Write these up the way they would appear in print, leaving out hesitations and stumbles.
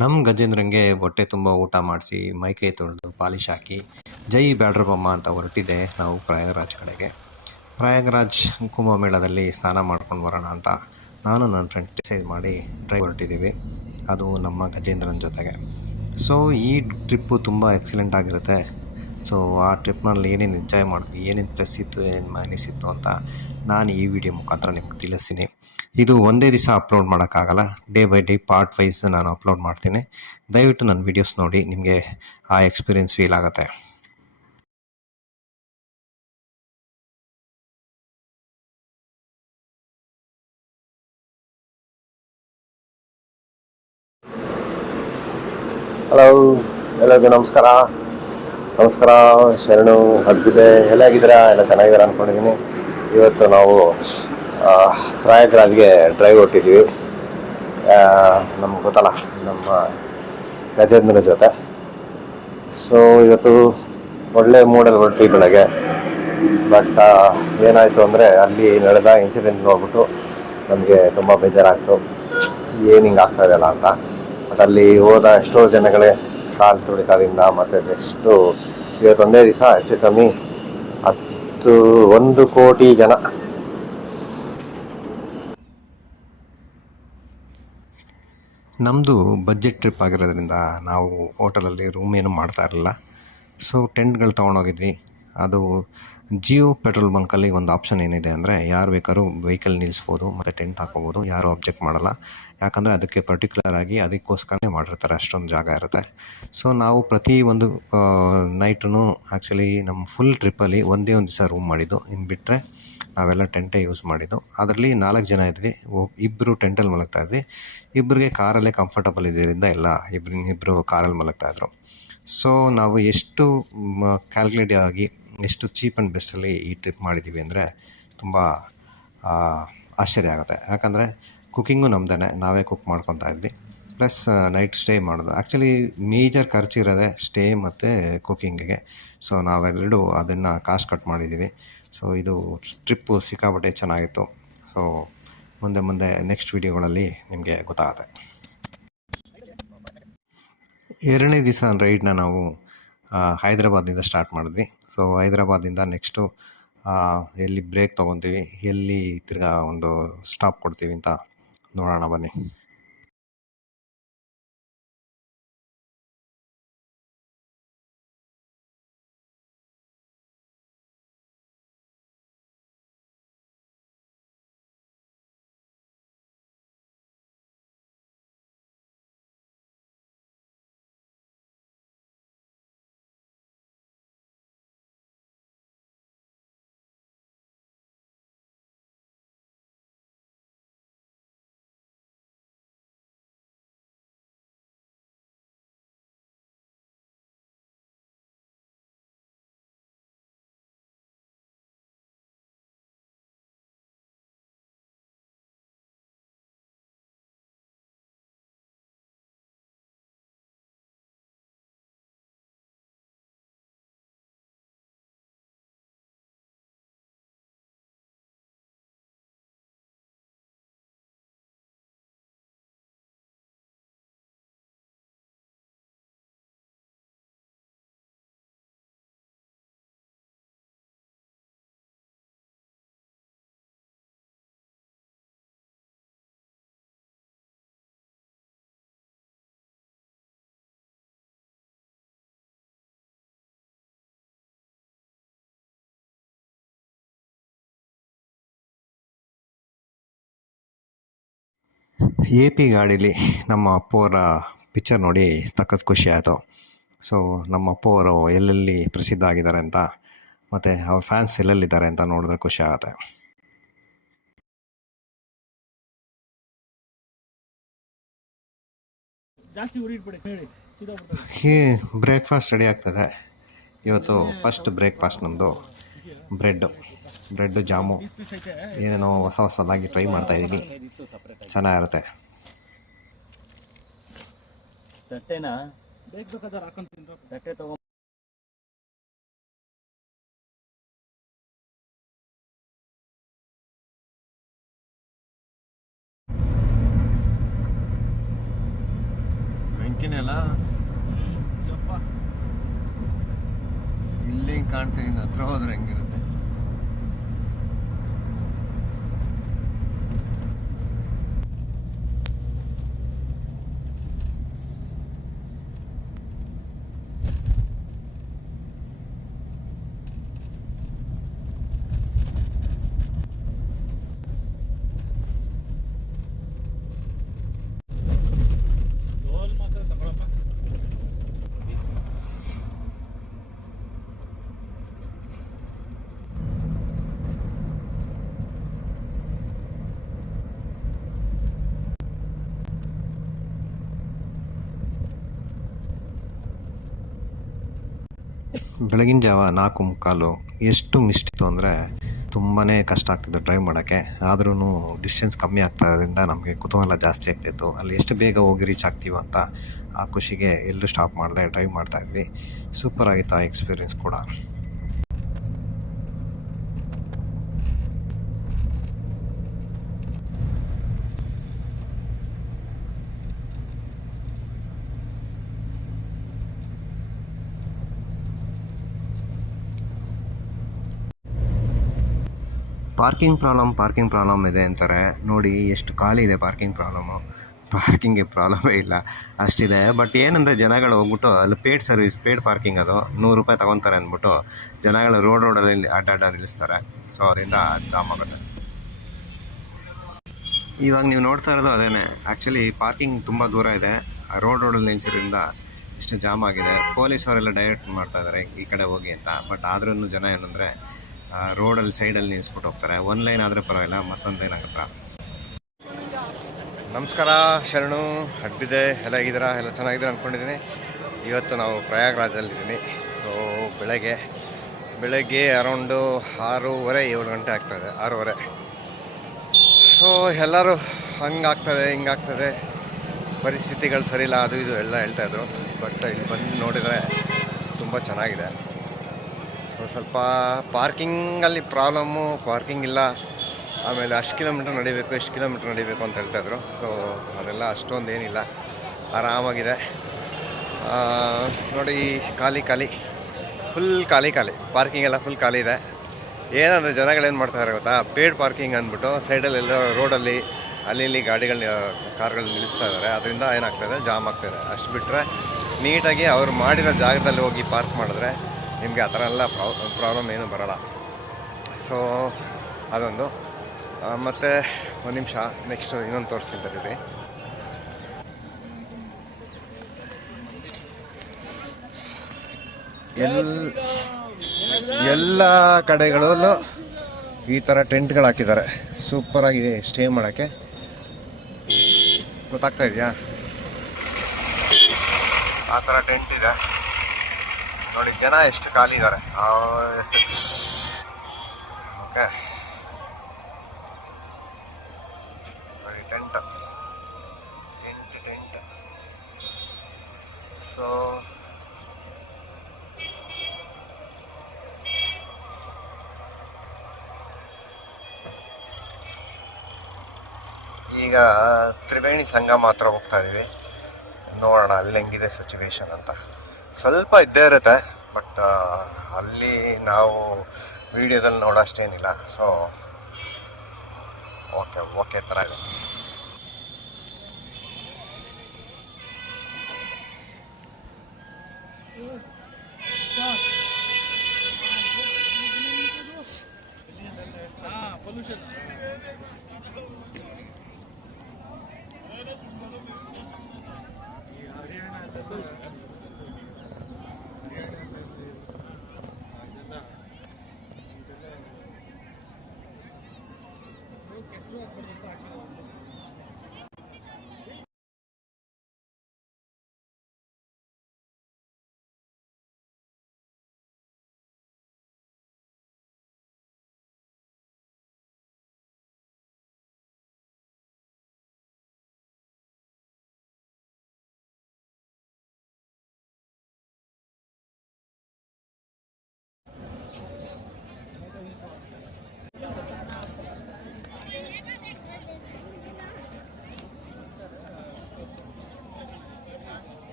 ನಮ್ಮ ಗಜೇಂದ್ರಂಗೆ ಹೊಟ್ಟೆ ತುಂಬ ಊಟ ಮಾಡಿಸಿ ಮೈಕೈ ತೊಳೆದು ಪಾಲಿಶ್ ಹಾಕಿ ಜೈ ಬ್ಯಾಡ್ರಬಮ್ಮ ಅಂತ ಹೊರಟಿದ್ದೆ ನಾವು ಪ್ರಯಾಗರಾಜ್ ಕಡೆಗೆ. ಪ್ರಯಾಗರಾಜ್ ಕುಂಭಮೇಳದಲ್ಲಿ ಸ್ನಾನ ಮಾಡ್ಕೊಂಡು ಬರೋಣ ಅಂತ ನಾನು ನನ್ನ ಫ್ರೆಂಡ್ ಡಿಸೈಡ್ ಮಾಡಿ ಡ್ರೈವ್ ಹೊರಟಿದ್ದೀವಿ, ಅದು ನಮ್ಮ ಗಜೇಂದ್ರನ ಜೊತೆಗೆ. ಸೊ ಈ ಟ್ರಿಪ್ಪು ತುಂಬ ಎಕ್ಸಲೆಂಟ್ ಆಗಿರುತ್ತೆ. ಸೊ ಆ ಟ್ರಿಪ್ನಲ್ಲಿ ಏನೇನು ಎಂಜಾಯ್ ಮಾಡಿದ್ವಿ, ಏನೇನು ಪ್ಲಸ್ ಇತ್ತು, ಏನೇನು ಮೈನಸ್ ಇತ್ತು ಅಂತ ನಾನು ಈ ವಿಡಿಯೋ ಮುಖಾಂತರ ನಿಮ್ಗೆ ತಿಳಿಸ್ತೀನಿ. ಇದು ಒಂದೇ ದಿವಸ ಅಪ್ಲೋಡ್ ಮಾಡೋಕ್ಕಾಗಲ್ಲ, day by day part wise ನಾನು ಅಪ್ಲೋಡ್ ಮಾಡ್ತೀನಿ. ದಯವಿಟ್ಟು ನನ್ನ ವೀಡಿಯೋಸ್ ನೋಡಿ, ನಿಮಗೆ ಆ ಎಕ್ಸ್ಪೀರಿಯೆನ್ಸ್ ಫೀಲ್ ಆಗುತ್ತೆ. ಹಲೋ, ಎಲ್ಲರಿಗೂ ನಮಸ್ಕಾರ. ಶರಣು ಹದ್ದಿದೆ. ಎಲ್ಲ ಆಗಿದ್ದೀರಾ? ಎಲ್ಲ ಚೆನ್ನಾಗಿದ್ದೀರಾ ಅಂದ್ಕೊಂಡಿದ್ದೀನಿ. ಇವತ್ತು ನಾವು ಪ್ರಯಾಗ್ರಾಜ್ಗೆ ಡ್ರೈವ್ ಹೊಟ್ಟಿದ್ದೀವಿ. ನಮ್ಗೆ ಗೊತ್ತಲ್ಲ, ನಮ್ಮ ಗಜೇಂದ್ರ ಜೊತೆ. ಸೊ ಇವತ್ತು ಒಳ್ಳೆ ಮೂಡಲ್ಲಿ ಹೊರಟ್ವಿ ಬೆಳಗ್ಗೆ. ಬಟ್ ಏನಾಯಿತು ಅಂದರೆ, ಅಲ್ಲಿ ನಡೆದ ಇನ್ಸಿಡೆಂಟ್ ನೋಡ್ಬಿಟ್ಟು ನಮಗೆ ತುಂಬ ಬೇಜಾರಾಯಿತು, ಏನು ಹಿಂಗೆ ಆಗ್ತಾಯಿದೆಯಲ್ಲ ಅಂತ. ಬಟ್ ಅಲ್ಲಿ ಹೋದ ಎಷ್ಟೋ ಜನಗಳೇ ಕಾಲು ತುಳಿತದಿಂದ ಮತ್ತು ನೆಕ್ಸ್ಟು ಇವತ್ತೊಂದೇ ದಿವಸ ಹೆಚ್ಚು ಕಮ್ಮಿ 1 ಕೋಟಿ ಜನ. ನಮ್ಮದು ಬಜೆಟ್ ಟ್ರಿಪ್ ಆಗಿರೋದ್ರಿಂದ ನಾವು ಹೋಟೆಲಲ್ಲಿ ರೂಮ್ ಏನು ಮಾಡ್ತಾ ಇರಲಿಲ್ಲ. ಸೊ ಟೆಂಟ್ಗಳು ತೊಗೊಂಡೋಗಿದ್ವಿ. ಅದು ಜಿಯೋ ಪೆಟ್ರೋಲ್ ಬಂಕಲ್ಲಿ ಒಂದು ಆಪ್ಷನ್ ಏನಿದೆ ಅಂದರೆ, ಯಾರು ಬೇಕಾದ್ರೂ ವೆಹಿಕಲ್ ನಿಲ್ಲಿಸ್ಬೋದು ಮತ್ತು ಟೆಂಟ್ ಹಾಕೋಬೋದು, ಯಾರೂ ಅಬ್ಜೆಕ್ಟ್ ಮಾಡಲ್ಲ. ಯಾಕಂದರೆ ಅದಕ್ಕೆ ಪರ್ಟಿಕ್ಯುಲರ್ ಆಗಿ ಅದಕ್ಕೋಸ್ಕರನೇ ಮಾಡಿರ್ತಾರೆ, ಅಷ್ಟೊಂದು ಜಾಗ ಇರುತ್ತೆ. ಸೊ ನಾವು ಪ್ರತಿ ಒಂದು ನೈಟೂ ಆ್ಯಕ್ಚುಲಿ ನಮ್ಮ ಫುಲ್ ಟ್ರಿಪ್ಪಲ್ಲಿ ಒಂದೇ ಒಂದು ದಿವಸ ರೂಮ್ ಮಾಡಿದ್ದು, ಇನ್ನು ಬಿಟ್ಟರೆ ನಾವೆಲ್ಲ ಟೆಂಟೇ ಯೂಸ್ ಮಾಡಿದ್ದು. ಅದರಲ್ಲಿ 4 ಜನ ಇದ್ವಿ. ಇಬ್ಬರು ಟೆಂಟಲ್ಲಿ ಮಲಗ್ತಾಯಿದ್ವಿ, ಇಬ್ಬರಿಗೆ ಕಾರಲ್ಲೇ ಕಂಫರ್ಟಬಲ್ ಇದ್ದರಿಂದ ಎಲ್ಲ ಇಬ್ಬರು ಕಾರಲ್ಲಿ ಮಲಗ್ತಾಯಿದ್ರು. ಸೊ ನಾವು ಎಷ್ಟು ಕ್ಯಾಲ್ಕುಲೇಟಿವ್ ಆಗಿ, ಎಷ್ಟು ಚೀಪ್ ಆ್ಯಂಡ್ ಬೆಸ್ಟಲ್ಲಿ ಈ ಟ್ರಿಪ್ ಮಾಡಿದ್ದೀವಿ ಅಂದರೆ ತುಂಬ ಆಶ್ಚರ್ಯ ಆಗುತ್ತೆ. ಯಾಕಂದರೆ ಕುಕ್ಕಿಂಗು ನಮ್ಮದೇ, ನಾವೇ ಕುಕ್ ಮಾಡ್ಕೊತಾ ಇದ್ವಿ. ಪ್ಲಸ್ ನೈಟ್ ಸ್ಟೇ ಮಾಡೋದು. ಆ್ಯಕ್ಚುಲಿ ಮೇಜರ್ ಖರ್ಚಿರೋದೆ ಸ್ಟೇ ಮತ್ತು ಕುಕ್ಕಿಂಗಿಗೆ. ಸೊ ನಾವೆರಡು ಅದನ್ನು ಕಾಸ್ಟ್ ಕಟ್ ಮಾಡಿದ್ದೀವಿ. ಸೊ ಇದು ಟ್ರಿಪ್ಪು ಸಿಕ್ಕಾಪಟ್ಟೆ ಚೆನ್ನಾಗಿತ್ತು. ಸೊ ಮುಂದೆ ನೆಕ್ಸ್ಟ್ ವೀಡಿಯೋಗಳಲ್ಲಿ ನಿಮಗೆ ಗೊತ್ತಾಗುತ್ತೆ. 2ನೇ ದಿವಸ ರೈಡ್ನ ನಾವು ಹೈದ್ರಾಬಾದಿಂದ ಸ್ಟಾರ್ಟ್ ಮಾಡಿದ್ವಿ. ಸೊ ಹೈದ್ರಾಬಾದಿಂದ ನೆಕ್ಸ್ಟು ಎಲ್ಲಿ ಬ್ರೇಕ್ ತೊಗೊತೀವಿ, ಎಲ್ಲಿ ತಿರ್ಗಾ ಒಂದು ಸ್ಟಾಪ್ ಕೊಡ್ತೀವಿ ಅಂತ ನೋಡೋಣ ಬನ್ನಿ. AP ಗಾಡೀಲಿ ನಮ್ಮ ಅಪ್ಪವರ ಪಿಕ್ಚರ್ ನೋಡಿ ಸಖತ್ ಖುಷಿ ಆಯಿತು. ಸೊ ನಮ್ಮ ಅಪ್ಪವರು ಎಲ್ಲೆಲ್ಲಿ ಪ್ರಸಿದ್ಧ ಆಗಿದ್ದಾರೆ ಅಂತ, ಮತ್ತು ಅವ್ರ ಫ್ಯಾನ್ಸ್ ಎಲ್ಲೆಲ್ಲಿದ್ದಾರೆ ಅಂತ ನೋಡಿದ್ರೆ ಖುಷಿ ಆಗುತ್ತೆ. ಬ್ರೇಕ್ಫಾಸ್ಟ್ ರೆಡಿ ಆಗ್ತದೆ. ಇವತ್ತು ಫಸ್ಟ್ ಬ್ರೇಕ್ಫಾಸ್ಟ್ ನಮ್ಮದು ಬ್ರೆಡ್ಡು ಜಾಮು, ಏನೇನೋ ಹೊಸದಾಗಿ ಟ್ರೈ ಮಾಡ್ತಾಯಿದ್ದೀನಿ, ಚೆನ್ನಾಗಿರುತ್ತೆ. ಓಕೆನೇ ಅಲ್ಲ? ಇಲ್ಲಿ ಕಾಣ್ತೀನಿ, ಹತ್ರ ಹೋದ್ರೆ ಹೆಂಗಿರುತ್ತೆ? ಬೆಳಗಿನ ಜಾವ 4:45 ಎಷ್ಟು ಮಿಸ್ಟ್ ಇತ್ತು ಅಂದರೆ ತುಂಬಾ ಕಷ್ಟ ಆಗ್ತಿತ್ತು ಡ್ರೈವ್ ಮಾಡೋಕ್ಕೆ. ಆದ್ರೂ ಡಿಸ್ಟೆನ್ಸ್ ಕಮ್ಮಿ ಆಗ್ತಾದ್ರಿಂದ ನಮಗೆ ಕುತೂಹಲ ಜಾಸ್ತಿ ಆಗ್ತಿತ್ತು. ಅಲ್ಲಿ ಎಷ್ಟು ಬೇಗ ಹೋಗಿ ರೀಚ್ ಆಗ್ತೀವಿ ಅಂತ ಆ ಖುಷಿಗೆ ಎಲ್ಲೂ ಸ್ಟಾಪ್ ಮಾಡದೆ ಡ್ರೈವ್ ಮಾಡ್ತಾಯಿದ್ವಿ. ಸೂಪರ್ ಆಗಿತ್ತು ಆ ಎಕ್ಸ್ಪೀರಿಯೆನ್ಸ್ ಕೂಡ. ಪಾರ್ಕಿಂಗ್ ಪ್ರಾಬ್ಲಮ್ ಇದೆ ಅಂತಾರೆ. ನೋಡಿ ಎಷ್ಟು ಖಾಲಿ ಇದೆ ಪಾರ್ಕಿಂಗ್ ಪ್ರಾಬ್ಲಮ್ಮು. ಪಾರ್ಕಿಂಗ್ಗೆ ಪ್ರಾಬ್ಲಮೇ ಇಲ್ಲ, ಅಷ್ಟಿದೆ. ಬಟ್ ಏನಂದರೆ ಜನಗಳು ಹೋಗ್ಬಿಟ್ಟು ಅಲ್ಲಿ ಪೇಯ್ಡ್ ಪಾರ್ಕಿಂಗ್, ಅದು ₹100 ತೊಗೊತಾರೆ ಅಂದ್ಬಿಟ್ಟು ಜನಗಳು ರೋಡಲ್ಲಿ ಅಡ್ಡ ನಿಲ್ಲಿಸ್ತಾರೆ. ಸೊ ಅದರಿಂದ ಜಾಮ್ ಆಗುತ್ತೆ. ಇವಾಗ ನೀವು ನೋಡ್ತಾ ಇರೋದು ಅದೇನೆ. ಆ್ಯಕ್ಚುಲಿ ಪಾರ್ಕಿಂಗ್ ತುಂಬ ದೂರ ಇದೆ. ರೋಡಲ್ಲಿ ನಿಲ್ಸಿದ್ರಿಂದ ಇಷ್ಟು ಜಾಮ್ ಆಗಿದೆ. ಪೊಲೀಸವರೆಲ್ಲ ಡೈರೆಕ್ಟ್ ಮಾಡ್ತಾ ಇದ್ದಾರೆ ಈ ಕಡೆ ಹೋಗಿ ಅಂತ. ಬಟ್ ಆದ್ರೂ ಜನ ಏನಂದರೆ ರೋಡಲ್ಲಿ ಸೈಡಲ್ಲಿ ನಿಲ್ಲಿಸ್ಬಿಟ್ಟು ಹೋಗ್ತಾರೆ. ಒಂದು ಲೈನ್ ಆದರೆ ಪರವಾಗಿಲ್ಲ, ಮತ್ತೊಂದು ಲೈನ್ ಆಗುತ್ತಾ. ನಮಸ್ಕಾರ, ಶರಣು, ಹಡ್ಬಿದೆ. ಎಲ್ಲ ಆಗಿದ್ದೀರಾ? ಎಲ್ಲ ಚೆನ್ನಾಗಿದ್ದೀರಾ ಅಂದ್ಕೊಂಡಿದ್ದೀನಿ. ಇವತ್ತು ನಾವು ಪ್ರಯಾಗ್ರಾಜಲ್ಲಿದ್ದೀನಿ. ಸೊ ಬೆಳಗ್ಗೆ ಅರೌಂಡು 6:30-7 ಗಂಟೆ ಆಗ್ತಾಯಿದೆ, 6:30. ಸೊ ಎಲ್ಲರೂ ಹಂಗಾಗ್ತದೆ ಹಿಂಗಾಗ್ತದೆ, ಪರಿಸ್ಥಿತಿಗಳು ಸರಿಯಿಲ್ಲ, ಅದು ಇದು ಎಲ್ಲ ಹೇಳ್ತಾಯಿದ್ರು. ಬಟ್ ಇಲ್ಲಿ ಬಂದು ನೋಡಿದರೆ ತುಂಬ ಚೆನ್ನಾಗಿದೆ. ಸೊ ಸ್ವಲ್ಪ ಪಾರ್ಕಿಂಗಲ್ಲಿ ಪ್ರಾಬ್ಲಮ್ಮು, ಪಾರ್ಕಿಂಗ್ ಇಲ್ಲ. ಆಮೇಲೆ ಅಷ್ಟು ಕಿಲೋಮೀಟ್ರ್ ನಡಿಬೇಕು ಅಂತ ಹೇಳ್ತಾಯಿದ್ರು. ಸೊ ಅದೆಲ್ಲ ಅಷ್ಟೊಂದು ಏನಿಲ್ಲ, ಆರಾಮಾಗಿದೆ. ನೋಡಿ ಖಾಲಿ ಫುಲ್ ಖಾಲಿ ಪಾರ್ಕಿಂಗ್ ಎಲ್ಲ ಫುಲ್ ಖಾಲಿ ಇದೆ. ಏನಂದರೆ ಜನಗಳೇನು ಮಾಡ್ತಾರೆ ಗೊತ್ತಾ, ಪೇಯ್ಡ್ ಪಾರ್ಕಿಂಗ್ ಅಂದ್ಬಿಟ್ಟು ಸೈಡಲ್ಲೆಲ್ಲ ರೋಡಲ್ಲಿ ಅಲ್ಲಿ ಕಾರ್ಗಳು ನಿಲ್ಲಿಸ್ತಾ ಇದ್ದಾರೆ. ಅದರಿಂದ ಏನಾಗ್ತಾಯಿದೆ, ಜಾಮ್ ಆಗ್ತಾಯಿದೆ. ಅಷ್ಟು ಬಿಟ್ಟರೆ ನೀಟಾಗಿ ಅವ್ರು ಮಾಡಿರೋ ಜಾಗದಲ್ಲಿ ಹೋಗಿ ಪಾರ್ಕ್ ಮಾಡಿದ್ರೆ ನಿಮಗೆ ಆ ಥರ ಎಲ್ಲ ಪ್ರಾಬ್ಲಮ್ ಏನೂ ಬರೋಲ್ಲ. ಸೊ ಅದೊಂದು. ಮತ್ತು ಒಂದು ನಿಮಿಷ, ನೆಕ್ಸ್ಟ್ ಇನ್ನೊಂದು ತೋರಿಸ್ತಿದ್ದಾರೆ. ಎಲ್ಲ ಕಡೆಗಳಲ್ಲೂ ಈ ಥರ ಟೆಂಟ್ಗಳು ಹಾಕಿದ್ದಾರೆ. ಸೂಪರಾಗಿದೆ ಸ್ಟೇ ಮಾಡೋಕ್ಕೆ. ಗೊತ್ತಾಗ್ತಾ ಇದೆಯಾ? ಆ ಥರ ಟೆಂಟ್ ಇದೆ ನೋಡಿ. ಜನ ಎಷ್ಟು ಖಾಲಿ ಇದ್ದಾರೆ. ಓಕೆ ನೋಡಿ, ಟೆಂಟ್. ಸೊ ಈಗ ತ್ರಿವೇಣಿ ಸಂಗಮ ಹತ್ರ ಹೋಗ್ತಾ ಇದ್ದೀವಿ. ನೋಡೋಣ ಅಲ್ಲಿ ಹೆಂಗಿದೆ ಸಿಚುವೇಶನ್ ಅಂತ. ಸ್ವಲ್ಪ ಇದ್ದೇ ಇರುತ್ತೆ, ಬಟ್ ಅಲ್ಲಿ ನಾವು ವಿಡಿಯೋದಲ್ಲಿ ನೋಡೋಷ್ಟೇನಿಲ್ಲ. ಸೊ ಓಕೆ ಥರ ಇದೆ.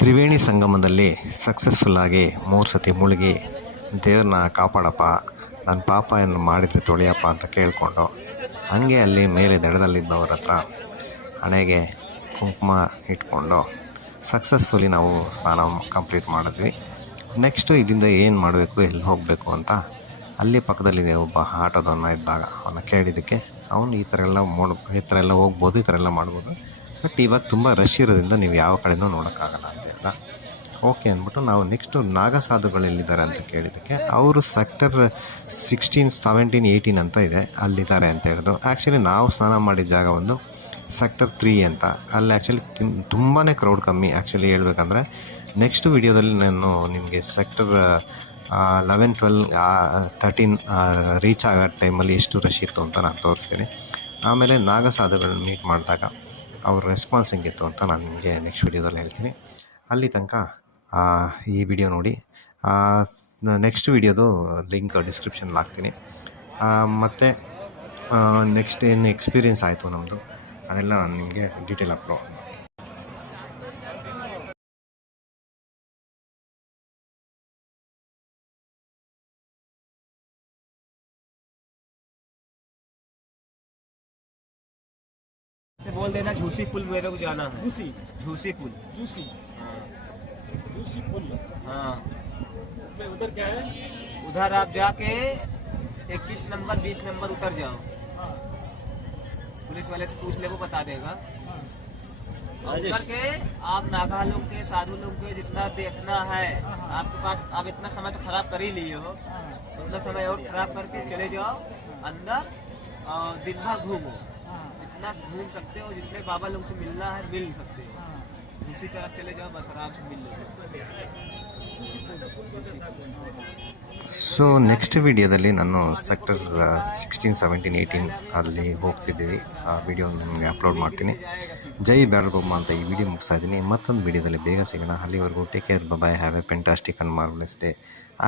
ತ್ರಿವೇಣಿ ಸಂಗಮದಲ್ಲಿ ಸಕ್ಸಸ್ಫುಲ್ಲಾಗಿ 3 ಸತಿ ಮುಳುಗಿ ದೇವ್ರನ್ನ ಕಾಪಾಡಪ್ಪ, ನನ್ನ ಪಾಪವನ್ನು ಮಾಡಿದರೆ ತೊಳೆಯಪ್ಪ ಅಂತ ಕೇಳಿಕೊಂಡು ಹಂಗೆ ಅಲ್ಲಿ ಮೇಲೆ ದಡದಲ್ಲಿದ್ದವ್ರ ಹತ್ರ ಹಣೆಗೆ ಕುಂಕುಮ ಇಟ್ಕೊಂಡು ಸಕ್ಸಸ್ಫುಲಿ ನಾವು ಸ್ನಾನ ಕಂಪ್ಲೀಟ್ ಮಾಡಿದ್ವಿ. ನೆಕ್ಸ್ಟು ಇದರಿಂದ ಏನು ಮಾಡಬೇಕು, ಎಲ್ಲಿ ಹೋಗಬೇಕು ಅಂತ ಅಲ್ಲಿ ಪಕ್ಕದಲ್ಲಿ ಒಬ್ಬ ಆಟೋದವನ್ನ ಇದ್ದಾಗ ಅವನ್ನ ಕೇಳಿದ್ದಕ್ಕೆ ಅವನು ಈ ಥರ ಎಲ್ಲ ಹೋಗ್ಬೋದು, ಈ ಥರ ಎಲ್ಲ ಮಾಡ್ಬೋದು, ಬಟ್ ಇವಾಗ ತುಂಬ ರಶ್ ಇರೋದ್ರಿಂದ ನೀವು ಯಾವ ಕಡೆನೂ ನೋಡೋಕ್ಕಾಗಲ್ಲ ಅಂತ ಹೇಳ್ದ. ಓಕೆ ಅಂದ್ಬಿಟ್ಟು ನಾವು ನೆಕ್ಸ್ಟು ನಾಗಸಾಧುಗಳು ಎಲ್ಲಿದ್ದಾರೆ ಅಂತ ಕೇಳಿದ್ದಕ್ಕೆ ಅವರು ಸೆಕ್ಟರ್ 16, 17, 18 ಅಂತ ಇದೆ, ಅಲ್ಲಿದ್ದಾರೆ ಅಂತ ಹೇಳಿದ್ರು. ಆ್ಯಕ್ಚುಲಿ ನಾವು ಸ್ನಾನ ಮಾಡಿದ ಜಾಗ ಒಂದು ಸೆಕ್ಟರ್ 3 ಅಂತ. ಅಲ್ಲಿ ಆ್ಯಕ್ಚುಲಿ ತುಂಬಾ ಕ್ರೌಡ್ ಕಮ್ಮಿ. ಆ್ಯಕ್ಚುಲಿ ಹೇಳ್ಬೇಕಂದ್ರೆ ನೆಕ್ಸ್ಟ್ ವಿಡಿಯೋದಲ್ಲಿ ನಾನು ನಿಮಗೆ ಸೆಕ್ಟರ್ 11, 12, 13 ರೀಚ್ ಆಗೋ ಟೈಮಲ್ಲಿ ಎಷ್ಟು ರಶ್ ಇತ್ತು ಅಂತ ನಾನು ತೋರಿಸ್ತೀನಿ. ಆಮೇಲೆ ನಾಗಸಾಧುಗಳನ್ನ ಮೀಟ್ ಮಾಡಿದಾಗ ಅವ್ರ ರೆಸ್ಪಾನ್ಸ್ ಹೆಂಗಿತ್ತು ಅಂತ ನಾನು ನಿಮಗೆ ನೆಕ್ಸ್ಟ್ ವಿಡಿಯೋದಲ್ಲಿ ಹೇಳ್ತೀನಿ. ಅಲ್ಲಿ ತನಕ ಈ ವಿಡಿಯೋ ನೋಡಿ. ನೆಕ್ಸ್ಟ್ ವಿಡಿಯೋದು ಲಿಂಕ್ ಡಿಸ್ಕ್ರಿಪ್ಷನ್ಲಿ ಹಾಕ್ತೀನಿ. ಮತ್ತು ನೆಕ್ಸ್ಟ್ ಏನು ಎಕ್ಸ್ಪೀರಿಯೆನ್ಸ್ ಆಯಿತು ನಮ್ಮದು ಅದೆಲ್ಲ ನಾನು ನಿಮಗೆ ಡೀಟೇಲ್ ಅಪ್ಲೋಡ್ ಮಾಡ್ತೀನಿ. से बोल देना झूसी पुल मेरे को जाना है। झूसी पुल हाँ उधर क्या है? उधर आप जाके 21 नंबर 20 नंबर उतर जाओ। पुलिस वाले से पूछ ले, वो बता देगा। और उतर के आप नागा लोग के, साधु लोग के जितना देखना है आपके पास, आप इतना समय तो खराब कर ही लिए हो, उतना समय और खराब करके चले जाओ अंदर और दिन भर घूमो। जितना घूम सकते हो, जितने बाबा लोग से मिलना है मिल सकते हो। दूसरी तरफ चले जाओ, बस आराम से मिल लो। ಸೊ ನೆಕ್ಸ್ಟ್ ವಿಡಿಯೋದಲ್ಲಿ ನಾನು ಸೆಕ್ಟರ್ 16, 17, 18 ಅಲ್ಲಿ ಹೋಗ್ತಿದ್ದೀವಿ. ಆ ವಿಡಿಯೋ ನಿಮಗೆ ಅಪ್ಲೋಡ್ ಮಾಡ್ತೀನಿ. ಜೈ ಬ್ಯಾಡಗೊಮ್ಮ ಅಂತ ಈ ವಿಡಿಯೋ ಮುಗಿಸ್ತಾ ಇದ್ದೀನಿ. ಮತ್ತೊಂದು ವಿಡಿಯೋದಲ್ಲಿ ಬೇಗ ಸಿಗೋಣ. ಅಲ್ಲಿವರೆಗೂ take care, bye, have a fantastic and marvellous day.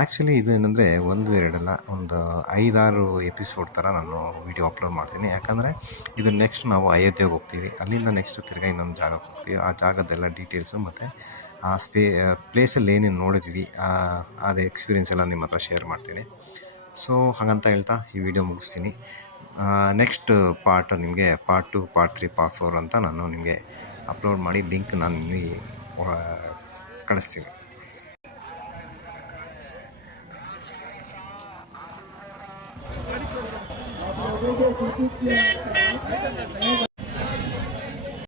Actually ಇದು ಏನಂದರೆ 1, 2 ಅಲ್ಲ, ಒಂದು 5-6 ಎಪಿಸೋಡ್ ಥರ ನಾನು ವಿಡಿಯೋ ಅಪ್ಲೋಡ್ ಮಾಡ್ತೀನಿ. ಯಾಕಂದರೆ ಇದು ನೆಕ್ಸ್ಟ್ ನಾವು ಅಯೋಧ್ಯೆಗೆ ಹೋಗ್ತೀವಿ, ಅಲ್ಲಿಂದ ನೆಕ್ಸ್ಟು ತಿರ್ಗಾ ಇನ್ನೊಂದು ಜಾಗಕ್ಕೆ ಹೋಗ್ತೀವಿ. ಆ ಜಾಗದ್ದೆಲ್ಲ ಡೀಟೇಲ್ಸು ಮತ್ತು ಆ ಪ್ಲೇಸಲ್ಲಿ ಏನೇನು ನೋಡಿದ್ವಿ ಅದು ಎಕ್ಸ್ಪೀರಿಯೆನ್ಸ್ ಎಲ್ಲ ನಿಮ್ಮ ಹತ್ರ ಶೇರ್ ಮಾಡ್ತೀನಿ. ಸೊ ಹಾಗಂತ ಹೇಳ್ತಾ ಈ ವಿಡಿಯೋ ಮುಗಿಸ್ತೀನಿ. ನೆಕ್ಸ್ಟ್ ಪಾರ್ಟ್ ನಿಮಗೆ ಪಾರ್ಟ್ 2, ಪಾರ್ಟ್ 3, ಪಾರ್ಟ್ 4 ಅಂತ ನಾನು ನಿಮಗೆ ಅಪ್ಲೋಡ್ ಮಾಡಿ ಲಿಂಕ್ ನಾನು ನಿಮಗೆ ಕಳಿಸ್ತೀನಿ.